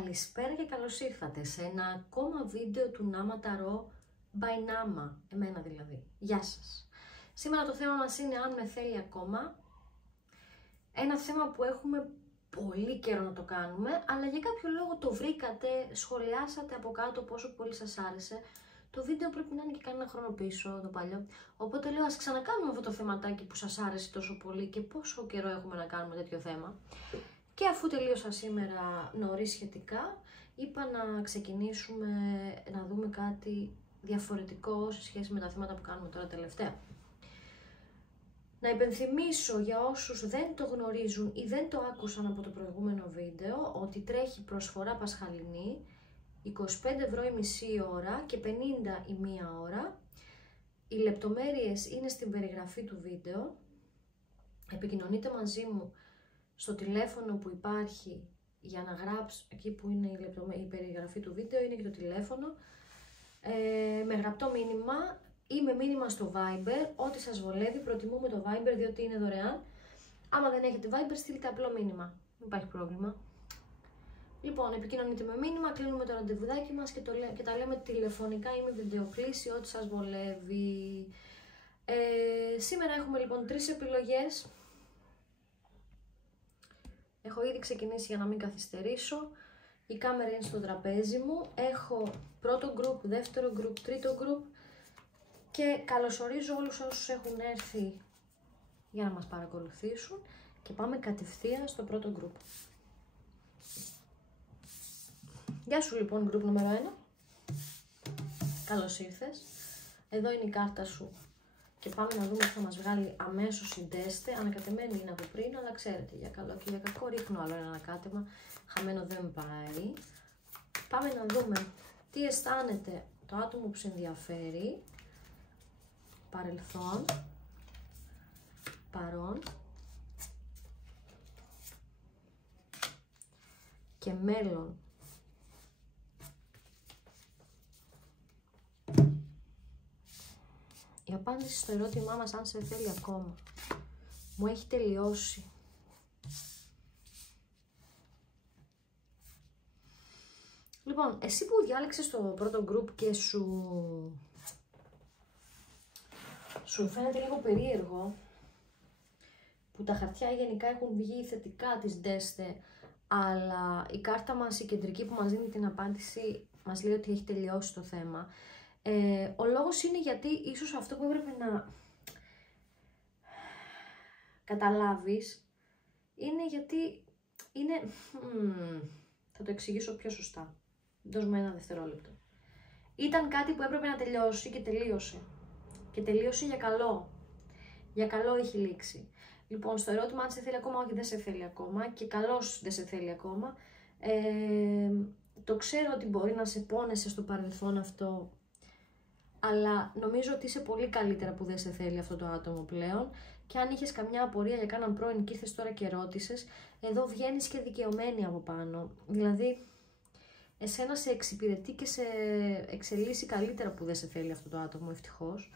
Καλησπέρα και καλώς ήρθατε σε ένα ακόμα βίντεο του Nama Tarot by Nama, εμένα δηλαδή. Γεια σας. Σήμερα το θέμα μας είναι αν με θέλει ακόμα. Ένα θέμα που έχουμε πολύ καιρό να το κάνουμε, αλλά για κάποιο λόγο το βρήκατε, σχολιάσατε από κάτω πόσο πολύ σας άρεσε. Το βίντεο πρέπει να είναι και κανένα χρόνο πίσω, το παλιό. Οπότε λέω ας ξανακάνουμε αυτό το θεματάκι που σας άρεσε τόσο πολύ και πόσο καιρό έχουμε να κάνουμε τέτοιο θέμα. Και αφού τελείωσα σήμερα νωρίς σχετικά, είπα να ξεκινήσουμε να δούμε κάτι διαφορετικό σε σχέση με τα θέματα που κάνουμε τώρα τελευταία. Να υπενθυμίσω για όσους δεν το γνωρίζουν ή δεν το άκουσαν από το προηγούμενο βίντεο, ότι τρέχει προσφορά πασχαλινή, 25 ευρώ η μισή ώρα και 50 η μία ώρα. Οι λεπτομέρειες είναι στην περιγραφή του βίντεο. Επικοινωνείτε μαζί μου στο τηλέφωνο που υπάρχει για να γράψω, εκεί που είναι η περιγραφή του βίντεο είναι και το τηλέφωνο, με γραπτό μήνυμα ή με μήνυμα στο Viber, ό,τι σας βολεύει. Προτιμούμε το Viber διότι είναι δωρεάν. Άμα δεν έχετε Viber, στείλτε απλό μήνυμα, δεν υπάρχει πρόβλημα. Λοιπόν, επικοινωνείτε με μήνυμα, κλείνουμε το ραντεβουδάκι μας και τα λέμε τηλεφωνικά ή με βιντεοκλήση, ό,τι σας βολεύει. Σήμερα έχουμε λοιπόν 3 επιλογές. Έχω ήδη ξεκινήσει για να μην καθυστερήσω. Η κάμερα είναι στο τραπέζι μου. Έχω πρώτο group, δεύτερο group, τρίτο group. Και καλωσορίζω όλους όσους έχουν έρθει για να μας παρακολουθήσουν. Και πάμε κατευθείαν στο πρώτο group. Γεια σου λοιπόν group νούμερο 1. Καλώς ήρθες. Εδώ είναι η κάρτα σου. Και πάμε να δούμε τι θα μας βγάλει αμέσως η Ντέστε. Ανακατεμένη είναι από πριν, αλλά ξέρετε, για καλό και για κακό ρίχνω άλλο ένα ανακάτεμα. Χαμένο δεν πάει. Πάμε να δούμε τι αισθάνεται το άτομο που σε ενδιαφέρει. Παρελθόν, παρόν και μέλλον. Η απάντηση στο ερώτημά μας αν σε θέλει ακόμα. Μου έχει τελειώσει. Λοιπόν, εσύ που διάλεξες το πρώτο group και σου φαίνεται λίγο περίεργο, που τα χαρτιά γενικά έχουν βγει θετικά της Ντέστε, αλλά η κάρτα μας, η κεντρική που μας δίνει την απάντηση, μας λέει ότι έχει τελειώσει το θέμα. Ο λόγος είναι γιατί ίσως αυτό που έπρεπε να καταλάβεις είναι γιατί είναι... θα το εξηγήσω πιο σωστά. Δώσ' μου ένα δευτερόλεπτο. Ήταν κάτι που έπρεπε να τελειώσει και τελείωσε. Και τελείωσε για καλό. Για καλό έχει λήξει. Λοιπόν, στο ερώτημα αν σε θέλει ακόμα, όχι δεν σε θέλει ακόμα και καλώς δεν σε θέλει ακόμα. Το ξέρω ότι μπορεί να σε πόνεσε στο παρελθόν αυτό, αλλά νομίζω ότι είσαι πολύ καλύτερα που δεν σε θέλει αυτό το άτομο πλέον. Και αν είχες καμιά απορία για κάναν πρώην και ήρθες τώρα και ρώτησες, εδώ βγαίνεις και δικαιωμένη από πάνω. Δηλαδή, εσένα σε εξυπηρετεί και σε εξελίσσει καλύτερα που δεν σε θέλει αυτό το άτομο, ευτυχώς.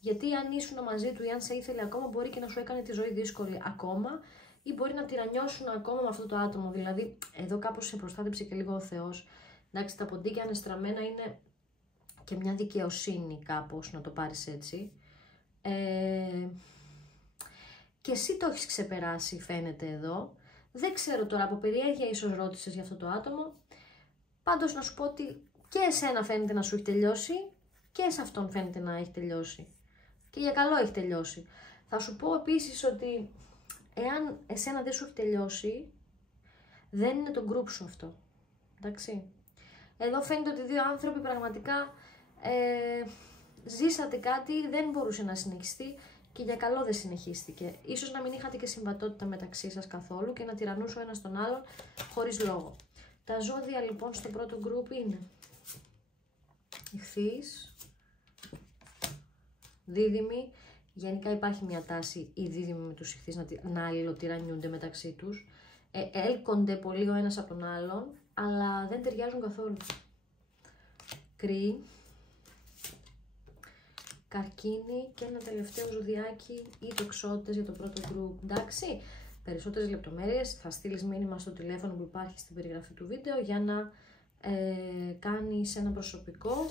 Γιατί αν ήσουν μαζί του ή αν σε ήθελε ακόμα, μπορεί και να σου έκανε τη ζωή δύσκολη ακόμα, ή μπορεί να τυραννιώσουν ακόμα με αυτό το άτομο. Δηλαδή, εδώ κάπως σε προστάτεψε και λίγο ο Θεός. Εντάξει, τα ποντίκια ανεστραμμένα είναι και μια δικαιοσύνη κάπως, να το πάρεις έτσι. Και εσύ το έχεις ξεπεράσει, φαίνεται εδώ. Δεν ξέρω τώρα, από περιέργεια ίσως ρώτησες για αυτό το άτομο. Πάντως να σου πω ότι και εσένα φαίνεται να σου έχει τελειώσει και σε αυτόν φαίνεται να έχει τελειώσει. Και για καλό έχει τελειώσει. Θα σου πω επίσης ότι εάν εσένα δεν σου έχει τελειώσει, δεν είναι το group σου αυτό. Εντάξει. Εδώ φαίνεται ότι δύο άνθρωποι πραγματικά ζήσατε κάτι, δεν μπορούσε να συνεχιστεί και για καλό δεν συνεχίστηκε. Ίσως να μην είχατε και συμβατότητα μεταξύ σας καθόλου και να τυραννούσε ο ένας τον άλλον χωρίς λόγο. Τα ζώδια λοιπόν στο πρώτο group είναι Ιχθύς, Δίδυμοι. Γενικά υπάρχει μια τάση οι Δίδυμοι με τους Ιχθύς να αλληλοτυραννιούνται μεταξύ τους. Έλκονται πολύ ο ένας από τον άλλον, αλλά δεν ταιριάζουν καθόλου. Κρύοι, Καρκίνοι και ένα τελευταίο ζωδιάκι, οι Τοξότες για το πρώτο group. Εντάξει, περισσότερες λεπτομέρειες θα στείλεις μήνυμα στο τηλέφωνο που υπάρχει στην περιγραφή του βίντεο για να κάνεις ένα προσωπικό.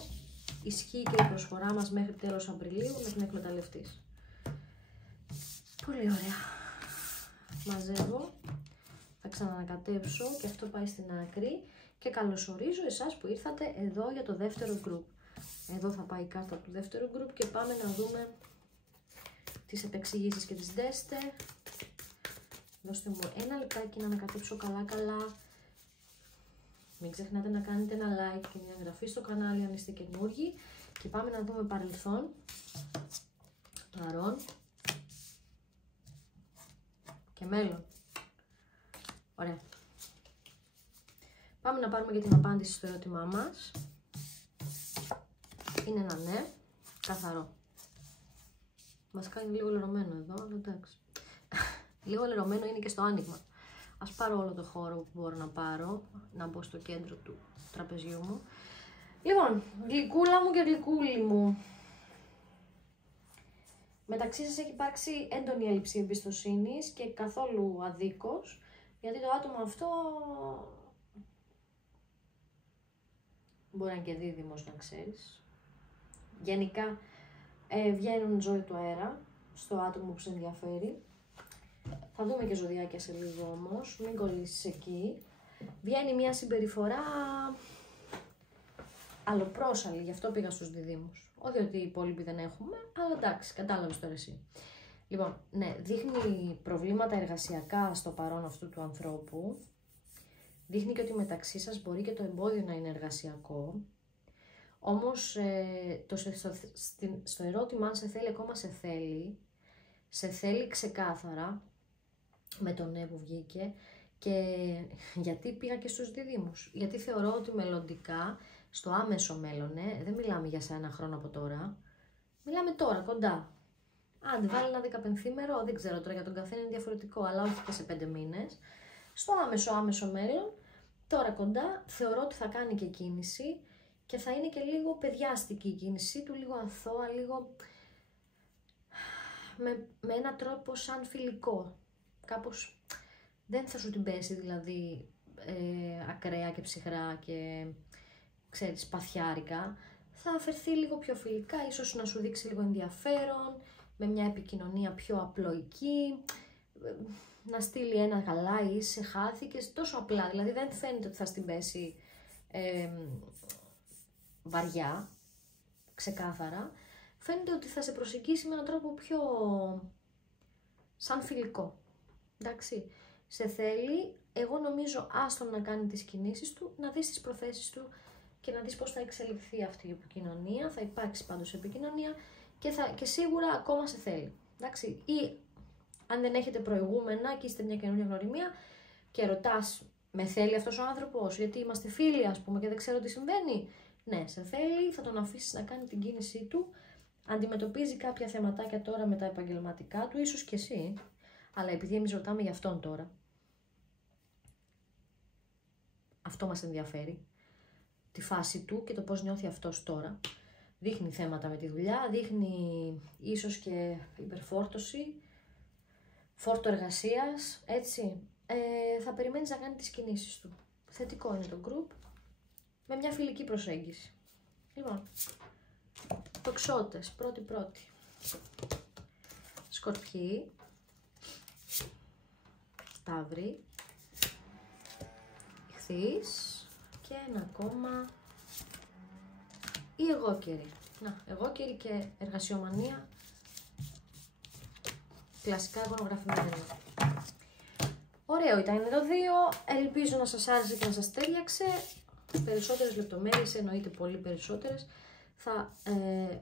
Ισχύει και η προσφορά μας μέχρι τέλος Απριλίου να την εκμεταλλευτείς. Πολύ ωραία. Μαζεύω, θα ξανανακατέψω και αυτό πάει στην άκρη και καλωσορίζω εσάς που ήρθατε εδώ για το δεύτερο group. Εδώ θα πάει η κάρτα του δεύτερου group και πάμε να δούμε τις επεξηγήσεις και τις δέστε. Δώστε μου ένα λεπτάκι να ανακατέψω καλά. Μην ξεχνάτε να κάνετε ένα like και μια εγγραφή στο κανάλι αν είστε καινούργοι. Και πάμε να δούμε παρελθόν, παρόν και μέλλον. Ωραία. Πάμε να πάρουμε για την απάντηση στο ερώτημά μας. Είναι ένα ναι, καθαρό. Μας κάνει λίγο λερωμένο εδώ, αλλά εντάξει. Λίγο λερωμένο είναι και στο άνοιγμα. Ας πάρω όλο το χώρο που μπορώ να πάρω, να μπω στο κέντρο του τραπεζιού μου. Λοιπόν, γλυκούλα μου και γλυκούλη μου. Μεταξύ σας έχει υπάρξει έντονη έλλειψη εμπιστοσύνης και καθόλου αδίκως, γιατί το άτομο αυτό μπορεί να είναι και δίδυμος, να ξέρεις. Γενικά βγαίνουν ζωή του αέρα στο άτομο που σε ενδιαφέρει. Θα δούμε και ζωδιάκια σε λίγο όμως, μην κολλήσεις εκεί. Βγαίνει μια συμπεριφορά αλλοπρόσαλη, γι' αυτό πήγα στους διδύμους. Όχι ότι οι υπόλοιποι δεν έχουμε, αλλά εντάξει, κατάλαβες τώρα εσύ. Λοιπόν, ναι, δείχνει προβλήματα εργασιακά στο παρόν αυτού του ανθρώπου. Δείχνει και ότι μεταξύ σας μπορεί και το εμπόδιο να είναι εργασιακό. Όμως, στο ερώτημα αν σε θέλει, ακόμα σε θέλει ξεκάθαρα, με το ναι που βγήκε. Και γιατί πήγα και στους διδύμους. Γιατί θεωρώ ότι μελλοντικά, στο άμεσο μέλλον, δεν μιλάμε για σε 1 χρόνο από τώρα, μιλάμε τώρα, κοντά. Αν βάλει ένα 15ημερο, δεν ξέρω τώρα, για τον καθένα είναι διαφορετικό, αλλά όχι και σε 5 μήνες. Στο άμεσο μέλλον, τώρα κοντά, θεωρώ ότι θα κάνει και κίνηση και θα είναι και λίγο παιδιάστικη η κίνησή του, λίγο αθώα, λίγο με έναν τρόπο σαν φιλικό. Κάπως δεν θα σου την πέσει δηλαδή ακραία και ψυχρά και ξέρεις παθιάρικα. Θα αφαιρθεί λίγο πιο φιλικά, ίσως να σου δείξει λίγο ενδιαφέρον, με μια επικοινωνία πιο απλοϊκή, να στείλει ένα γαλάι ή σε χάθηκες, τόσο απλά, δηλαδή δεν φαίνεται ότι θα στην πέσει βαριά, ξεκάθαρα. Φαίνεται ότι θα σε προσεγγίσει με έναν τρόπο πιο σαν φιλικό. Εντάξει, σε θέλει, εγώ νομίζω άστον να κάνει τις κινήσεις του, να δεις τις προθέσεις του και να δεις πώς θα εξελιχθεί αυτή η επικοινωνία, θα υπάρξει πάντως επικοινωνία και σίγουρα ακόμα σε θέλει. Εντάξει, ή αν δεν έχετε προηγούμενα και είστε μια καινούργια γνωριμία και ρωτάς, με θέλει αυτός ο άνθρωπος, γιατί είμαστε φίλοι ας πούμε και δεν ξέρω τι συμβαίνει. Ναι, σε θέλει, θα τον αφήσεις να κάνει την κίνησή του, αντιμετωπίζει κάποια θεματάκια τώρα με τα επαγγελματικά του, ίσως και εσύ. Αλλά επειδή εμείς ρωτάμε για αυτόν τώρα, αυτό μας ενδιαφέρει, τη φάση του και το πώς νιώθει αυτός τώρα. Δείχνει θέματα με τη δουλειά, δείχνει ίσως και υπερφόρτωση, φόρτο εργασίας, έτσι. Θα περιμένεις να κάνει τις κινήσεις του. Θετικό είναι το group, με μια φιλική προσέγγιση. Λοιπόν, τοξότες, πρώτη. Σκορπιοί, Ταύροι, Ιχθύς και ένα ακόμα οι εγώκεροι. Να, εγώκεροι και εργασιομανία, κλασικά εικονογραφημένα. Ωραίο ήταν το 2, ελπίζω να σας άρεσε και να σας τέριαξε. Περισσότερες λεπτομέρειες, εννοείται πολύ περισσότερες, θα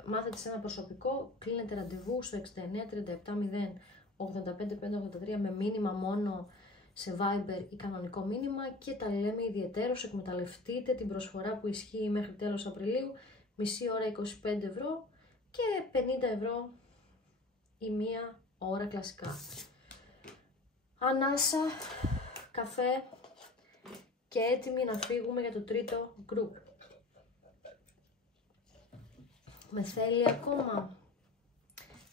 μάθετε σε ένα προσωπικό. Κλείνετε ραντεβού στο 69 37 0 85 583 με μήνυμα μόνο σε Viber ή κανονικό μήνυμα και τα λέμε ιδιαιτέρως. Εκμεταλλευτείτε την προσφορά που ισχύει μέχρι τέλος Απριλίου, μισή ώρα 25 ευρώ και 50 ευρώ η μία ώρα κλασικά. Ανάσα, καφέ και έτοιμοι να φύγουμε για το τρίτο group. Με θέλει ακόμα.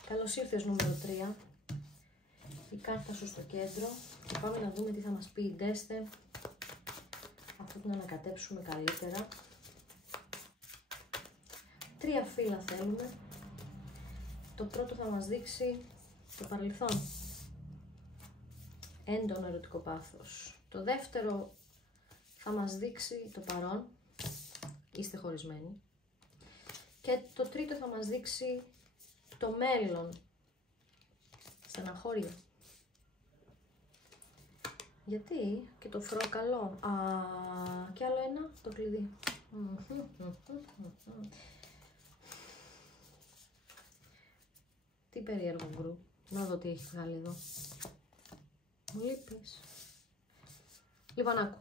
Καλώς ήρθες νούμερο 3. η κάρτα σου στο κέντρο και πάμε να δούμε τι θα μας πει η Ντέστε, αφού την ανακατέψουμε καλύτερα. 3 φύλλα θέλουμε. Το πρώτο θα μας δείξει το παρελθόν, έντονο ερωτικό πάθος. Το δεύτερο θα μας δείξει το παρόν, είστε χωρισμένοι. Και το τρίτο θα μας δείξει το μέλλον, στεναχώρια. Γιατί και το φρόκαλο, και άλλο ένα, το κλειδί. Τι περίεργο γκρου. Να δω τι έχει βγάλει εδώ. Μου λείπεις. Λοιπόν, άκου.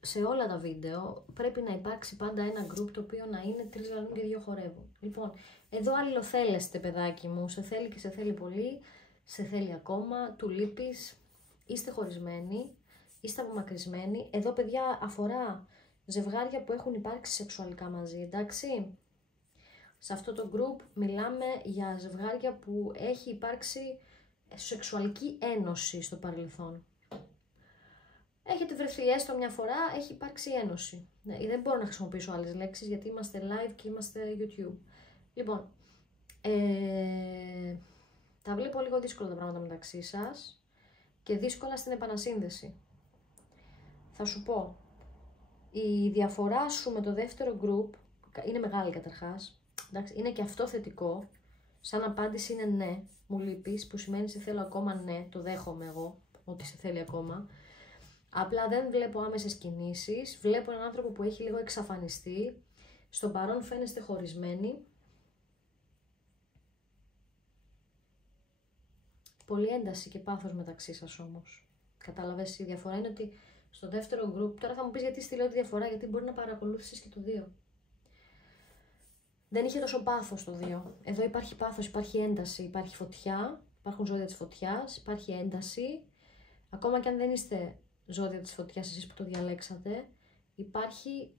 Σε όλα τα βίντεο πρέπει να υπάρξει πάντα ένα group το οποίο να είναι 3 γραμμοί και 2 χορεύουν. Λοιπόν, εδώ αλληλοθέλεστε, παιδάκι μου. Σε θέλει και σε θέλει πολύ. Σε θέλει ακόμα. Του λείπεις. Είστε χωρισμένοι. Είστε απομακρυσμένοι. Εδώ, παιδιά, αφορά ζευγάρια που έχουν υπάρξει σεξουαλικά μαζί, εντάξει. Σε αυτό το group μιλάμε για ζευγάρια που έχει υπάρξει σεξουαλική ένωση στο παρελθόν. Έχετε βρεθεί έστω μια φορά, έχει υπάρξει ένωση. Δεν μπορώ να χρησιμοποιήσω άλλες λέξεις γιατί είμαστε live και είμαστε YouTube. Λοιπόν, τα βλέπω λίγο δύσκολα τα πράγματα μεταξύ σας και δύσκολα στην επανασύνδεση. Θα σου πω, η διαφορά σου με το δεύτερο group είναι μεγάλη καταρχάς. Εντάξει, είναι και αυτό θετικό. Σαν απάντηση είναι ναι, μου λείπεις, που σημαίνει σε θέλω ακόμα, ναι, το δέχομαι εγώ, ότι σε θέλει ακόμα. Απλά δεν βλέπω άμεσες κινήσεις, βλέπω έναν άνθρωπο που έχει λίγο εξαφανιστεί, στον παρόν φαίνεστε χωρισμένοι. Πολύ ένταση και πάθος μεταξύ σας όμως. Κατάλαβες, η διαφορά είναι ότι στο δεύτερο group, τώρα θα μου πεις γιατί στη λέω τη διαφορά, γιατί μπορεί να παρακολούθησες και το 2. Δεν είχε τόσο πάθος το 2. Εδώ υπάρχει πάθος, υπάρχει ένταση, υπάρχει φωτιά, υπάρχουν ζώδια της φωτιάς, υπάρχει ένταση. Ακόμα και αν δεν είστε ζώδια της φωτιάς εσείς που το διαλέξατε, υπάρχει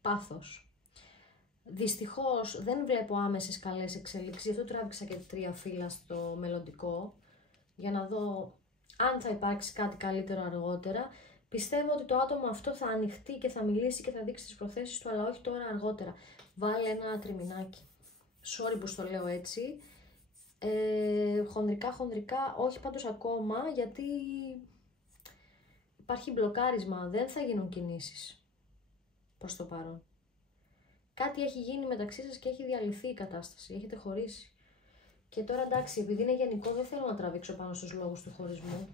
πάθος. Δυστυχώς δεν βλέπω άμεσες καλές εξελίξεις, γι' αυτό τράβηξα και 3 φύλλα στο μελλοντικό, για να δω αν θα υπάρξει κάτι καλύτερο αργότερα. Πιστεύω ότι το άτομο αυτό θα ανοιχτεί και θα μιλήσει και θα δείξει τις προθέσεις του, αλλά όχι τώρα, αργότερα. Βάλε ένα τριμηνάκι. Sorry που στο λέω έτσι. Χονδρικά, όχι πάντως ακόμα, γιατί υπάρχει μπλοκάρισμα. Δεν θα γίνουν κινήσεις προς το παρόν. Κάτι έχει γίνει μεταξύ σας και έχει διαλυθεί η κατάσταση. Έχετε χωρίσει. Και τώρα εντάξει, επειδή είναι γενικό, δεν θέλω να τραβήξω πάνω στους λόγους του χωρισμού.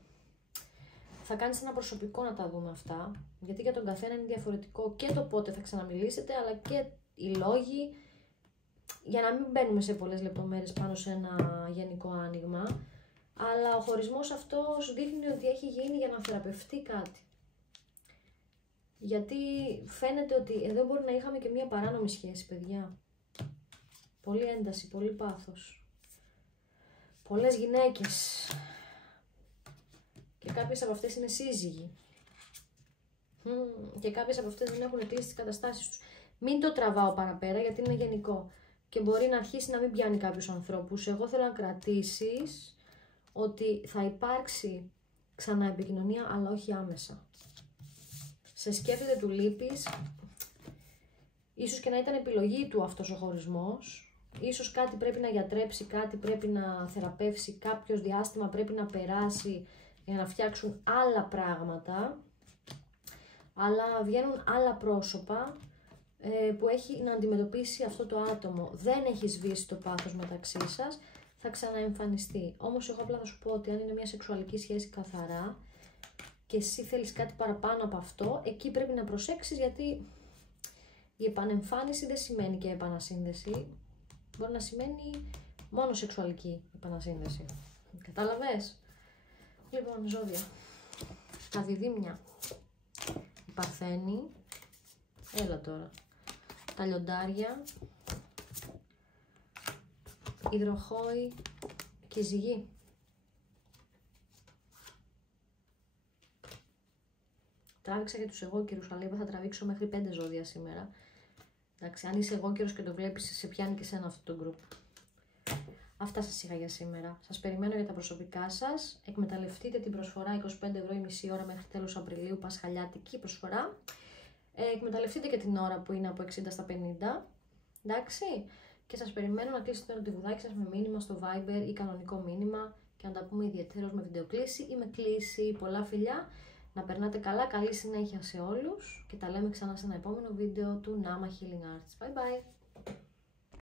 Θα κάνεις ένα προσωπικό να τα δούμε αυτά, γιατί για τον καθένα είναι διαφορετικό και το πότε θα ξαναμιλήσετε, αλλά και οι λόγοι, για να μην μπαίνουμε σε πολλές λεπτομέρειες πάνω σε ένα γενικό άνοιγμα, αλλά ο χωρισμός αυτός δείχνει ότι έχει γίνει για να θεραπευτεί κάτι. Γιατί φαίνεται ότι εδώ μπορεί να είχαμε και μία παράνομη σχέση, παιδιά. Πολύ ένταση, πολύ πάθος. Πολλές γυναίκες. Και κάποιες από αυτές είναι σύζυγοι. Και κάποιες από αυτές δεν έχουν κλείσει τις καταστάσεις τους. Μην το τραβάω παραπέρα γιατί είναι γενικό. Και μπορεί να αρχίσει να μην πιάνει κάποιους ανθρώπους. Εγώ θέλω να κρατήσεις ότι θα υπάρξει ξανά επικοινωνία, αλλά όχι άμεσα. Σε σκέφτεται, του λείπεις. Ίσως και να ήταν επιλογή του αυτός ο χωρισμός. Ίσως κάτι πρέπει να γιατρέψει, κάτι πρέπει να θεραπεύσει, κάποιος διάστημα πρέπει να περάσει για να φτιάξουν άλλα πράγματα, αλλά βγαίνουν άλλα πρόσωπα που έχει να αντιμετωπίσει αυτό το άτομο. Δεν έχει σβήσει το πάθος μεταξύ σας, θα ξαναεμφανιστεί. Όμως εγώ απλά θα σου πω ότι αν είναι μια σεξουαλική σχέση καθαρά και εσύ θέλεις κάτι παραπάνω από αυτό, εκεί πρέπει να προσέξεις, γιατί η επανεμφάνιση δεν σημαίνει και επανασύνδεση. Μπορεί να σημαίνει μόνο σεξουαλική επανασύνδεση. Κατάλαβες? Λοιπόν, ζώδια. Τα διδύμια. Η Παρθένη. Έλα τώρα. Τα λιοντάρια. Υδροχόη και ζυγή. Τράβηξα για τους εγώκερους, αλλά είπα θα τραβήξω μέχρι 5 ζώδια σήμερα. Εντάξει, αν είσαι εγώκερος και το βλέπεις, σε πιάνει και σένα αυτό το group. Αυτά σας είχα για σήμερα. Σας περιμένω για τα προσωπικά σας. Εκμεταλλευτείτε την προσφορά 25 ευρώ η μισή ώρα μέχρι τέλος Απριλίου, πασχαλιάτικη προσφορά. Εκμεταλλευτείτε και την ώρα που είναι από 60 στα 50. Εντάξει. Και σας περιμένω να κλείσετε το τυβουδάκι σας με μήνυμα στο Viber ή κανονικό μήνυμα και να τα πούμε ιδιαίτερως με βιντεοκλήση ή με κλήση. Πολλά φιλιά. Να περνάτε καλά, καλή συνέχεια σε όλους και τα λέμε ξανά σε ένα επόμενο βίντεο του Nama Healing Arts. Bye bye!